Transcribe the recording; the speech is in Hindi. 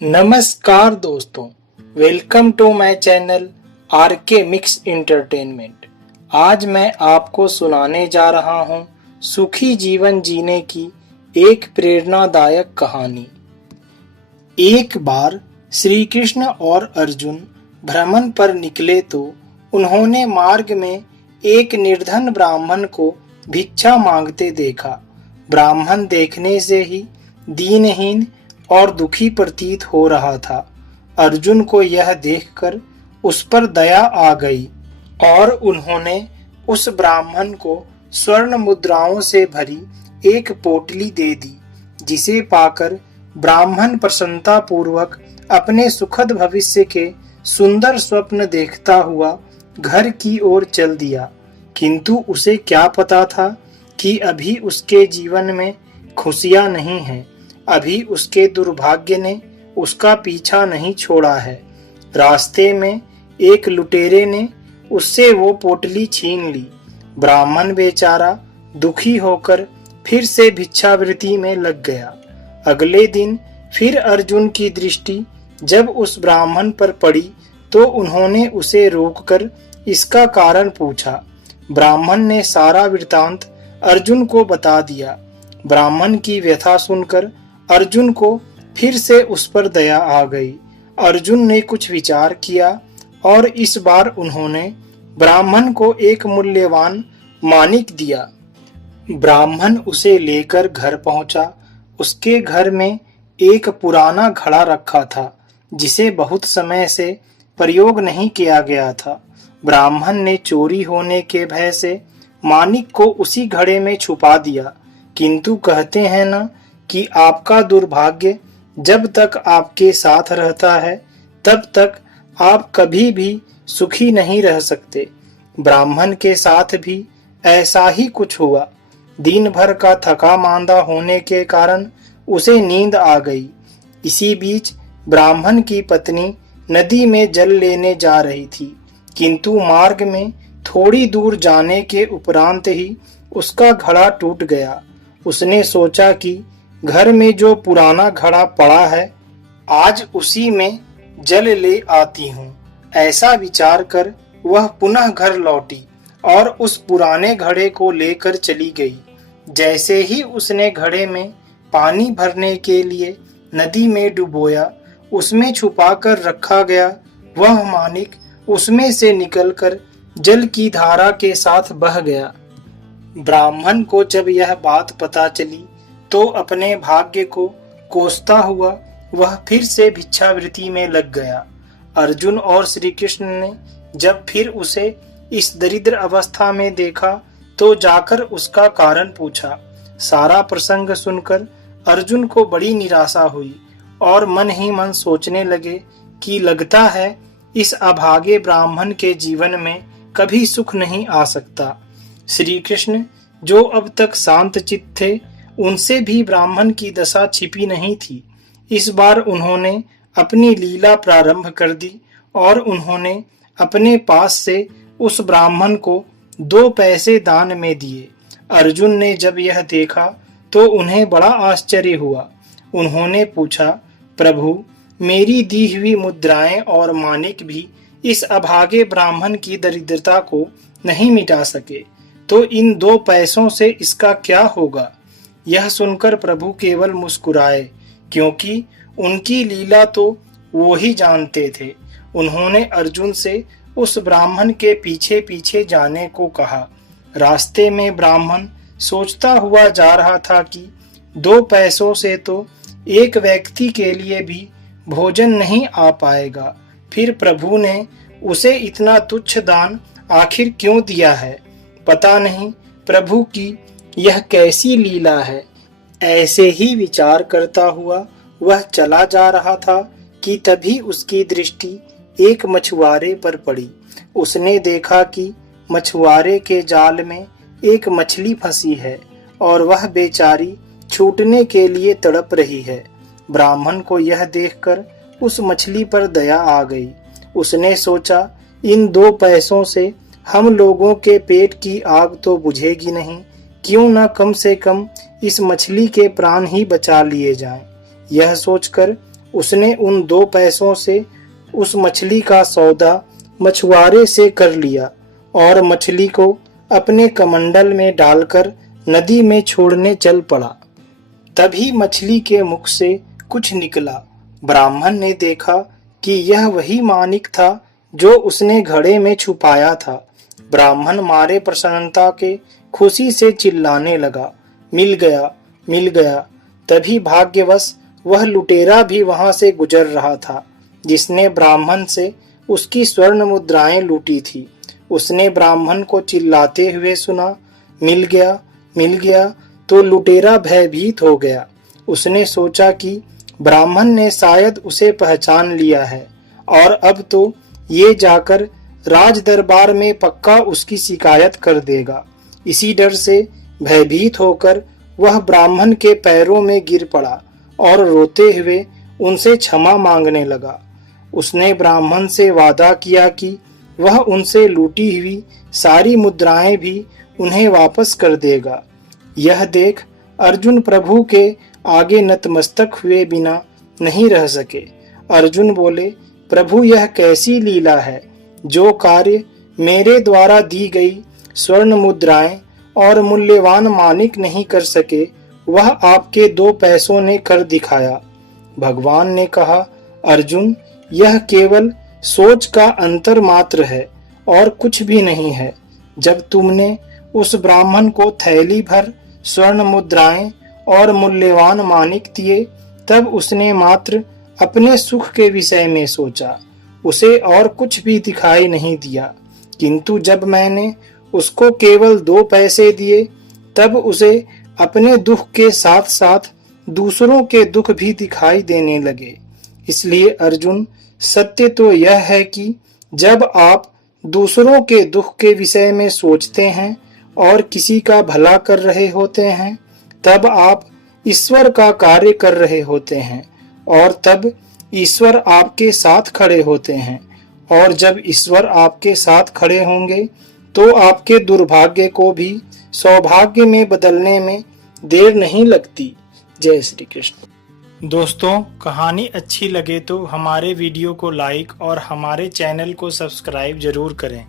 नमस्कार दोस्तों, welcome to my channel RK mix entertainment. आज मैं आपको सुनाने जा रहा हूँ सुखी जीवन जीने की एक प्रेरणादायक कहानी। एक बार श्री कृष्ण और अर्जुन भ्रमण पर निकले तो उन्होंने मार्ग में एक निर्धन ब्राह्मण को भिक्षा मांगते देखा। ब्राह्मण देखने से ही दीनहीन और दुखी प्रतीत हो रहा था। अर्जुन को यह देखकर उस पर दया आ गई और उन्होंने उस ब्राह्मण को स्वर्ण मुद्राओं से भरी एक पोटली दे दी, जिसे पाकर ब्राह्मण प्रसन्नता पूर्वक अपने सुखद भविष्य के सुंदर स्वप्न देखता हुआ घर की ओर चल दिया। किंतु उसे क्या पता था कि अभी उसके जीवन में खुशियां नहीं हैं। अभी उसके दुर्भाग्य ने उसका पीछा नहीं छोड़ा है। रास्ते में एक लुटेरे ने उससे वो पोटली छीन ली। ब्राह्मण बेचारा दुखी होकर फिर से भिक्षावृत्ति में लग गया। अगले दिन फिर अर्जुन की दृष्टि जब उस ब्राह्मण पर पड़ी तो उन्होंने उसे रोककर इसका कारण पूछा। ब्राह्मण ने सारा वृत्तांत अर्जुन को बता दिया। ब्राह्मण की व्यथा सुनकर अर्जुन को फिर से उस पर दया आ गई। अर्जुन ने कुछ विचार किया और इस बार उन्होंने ब्राह्मण को एक मूल्यवान माणिक दिया। ब्राह्मण उसे लेकर घर पहुंचा। उसके घर में एक पुराना घड़ा रखा था, जिसे बहुत समय से प्रयोग नहीं किया गया था। ब्राह्मण ने चोरी होने के भय से माणिक को उसी घड़े में छुपा दिया। किंतु कहते हैं ना कि आपका दुर्भाग्य जब तक आपके साथ रहता है तब तक आप कभी भी सुखी नहीं रह सकते। ब्राह्मण के साथ भी ऐसा ही कुछ हुआ। दिन भर का थका मांदा होने के कारण उसे नींद आ गई। इसी बीच ब्राह्मण की पत्नी नदी में जल लेने जा रही थी, किंतु मार्ग में थोड़ी दूर जाने के उपरांत ही उसका घड़ा टूट गया। उसने सोचा कि घर में जो पुराना घड़ा पड़ा है, आज उसी में जल ले आती हूँ। ऐसा विचार कर वह पुनः घर लौटी और उस पुराने घड़े को लेकर चली गई। जैसे ही उसने घड़े में पानी भरने के लिए नदी में डुबोया, उसमें छुपाकर रखा गया वह माणिक उसमें से निकलकर जल की धारा के साथ बह गया। ब्राह्मण को जब यह बात पता चली तो अपने भाग्य को कोसता हुआ वह फिर से भिक्षावृत्ति में लग गया। अर्जुन और श्री कृष्ण ने जब फिर उसे इस दरिद्र अवस्था में देखा तो जाकर उसका कारण पूछा। सारा प्रसंग सुनकर अर्जुन को बड़ी निराशा हुई और मन ही मन सोचने लगे कि लगता है इस अभागे ब्राह्मण के जीवन में कभी सुख नहीं आ सकता। श्री कृष्ण जो अब तक शांत चित्त थे, उनसे भी ब्राह्मण की दशा छिपी नहीं थी। इस बार उन्होंने अपनी लीला प्रारंभ कर दी और उन्होंने अपने पास से उस ब्राह्मण को 2 पैसे दान में दिए। अर्जुन ने जब यह देखा तो उन्हें बड़ा आश्चर्य हुआ। उन्होंने पूछा, प्रभु, मेरी दी हुई मुद्राएं और माणिक भी इस अभागे ब्राह्मण की दरिद्रता को नहीं मिटा सके, तो इन 2 पैसों से इसका क्या होगा? यह सुनकर प्रभु केवल मुस्कुराए, क्योंकि उनकी लीला तो वो ही जानते थे। उन्होंने अर्जुन से उस ब्राह्मण के पीछे पीछे जाने को कहा। रास्ते में ब्राह्मण सोचता हुआ जा रहा था कि 2 पैसों से तो एक व्यक्ति के लिए भी भोजन नहीं आ पाएगा। फिर प्रभु ने उसे इतना तुच्छ दान आखिर क्यों दिया है? पता नहीं प्रभु की यह कैसी लीला है। ऐसे ही विचार करता हुआ वह चला जा रहा था कि तभी उसकी दृष्टि एक मछुआरे पर पड़ी। उसने देखा कि मछुआरे के जाल में एक मछली फंसी है और वह बेचारी छूटने के लिए तड़प रही है। ब्राह्मण को यह देखकर उस मछली पर दया आ गई। उसने सोचा, इन 2 पैसों से हम लोगों के पेट की आग तो बुझेगी नहीं, क्यों न कम से कम इस मछली के प्राण ही बचा लिए जाएं। यह सोचकर उसने उन 2 पैसों से उस मछली का सौदा मछुआरे से कर लिया और मछली को अपने कमंडल में डालकर नदी में छोड़ने चल पड़ा। तभी मछली के मुख से कुछ निकला। ब्राह्मण ने देखा कि यह वही माणिक था जो उसने घड़े में छुपाया था। ब्राह्मण मारे प्रसन्नता के खुशी से चिल्लाने लगा, मिल गया, मिल गया। तभी भाग्यवश वह लुटेरा भी वहां से गुजर रहा था जिसने ब्राह्मण से उसकी स्वर्ण मुद्राएं लूटी थी। उसने ब्राह्मण को चिल्लाते हुए सुना, मिल गया, मिल गया, तो लुटेरा भयभीत हो गया। उसने सोचा कि ब्राह्मण ने शायद उसे पहचान लिया है और अब तो ये जाकर राज दरबार में पक्का उसकी शिकायत कर देगा। इसी डर से भयभीत होकर वह ब्राह्मण के पैरों में गिर पड़ा और रोते हुए उनसे क्षमा मांगने लगा। उसने ब्राह्मण से वादा किया कि वह उनसे लूटी हुई सारी मुद्राएं भी उन्हें वापस कर देगा। यह देख अर्जुन प्रभु के आगे नतमस्तक हुए बिना नहीं रह सके। अर्जुन बोले, प्रभु यह कैसी लीला है, जो कार्य मेरे द्वारा दी गई स्वर्ण मुद्राएं और मूल्यवान माणिक नहीं कर सके वह आपके 2 पैसों ने कर दिखाया। भगवान ने कहा, अर्जुन यह केवल सोच का अंतर मात्र है और कुछ भी नहीं है। जब तुमने उस ब्राह्मण को थैली भर स्वर्ण मुद्राएं और मूल्यवान माणिक दिए तब उसने मात्र अपने सुख के विषय में सोचा, उसे और कुछ भी दिखाई नहीं दिया। किंतु जब मैंने उसको केवल 2 पैसे दिए तब उसे अपने दुख के साथ साथ दूसरों के दुख भी दिखाई देने लगे। इसलिए अर्जुन, सत्य तो यह है कि जब आप दूसरों के दुख के विषय में सोचते हैं और किसी का भला कर रहे होते हैं तब आप ईश्वर का कार्य कर रहे होते हैं और तब ईश्वर आपके साथ खड़े होते हैं। और जब ईश्वर आपके साथ खड़े होंगे तो आपके दुर्भाग्य को भी सौभाग्य में बदलने में देर नहीं लगती। जय श्री कृष्ण। दोस्तों, कहानी अच्छी लगे तो हमारे वीडियो को लाइक और हमारे चैनल को सब्सक्राइब जरूर करें।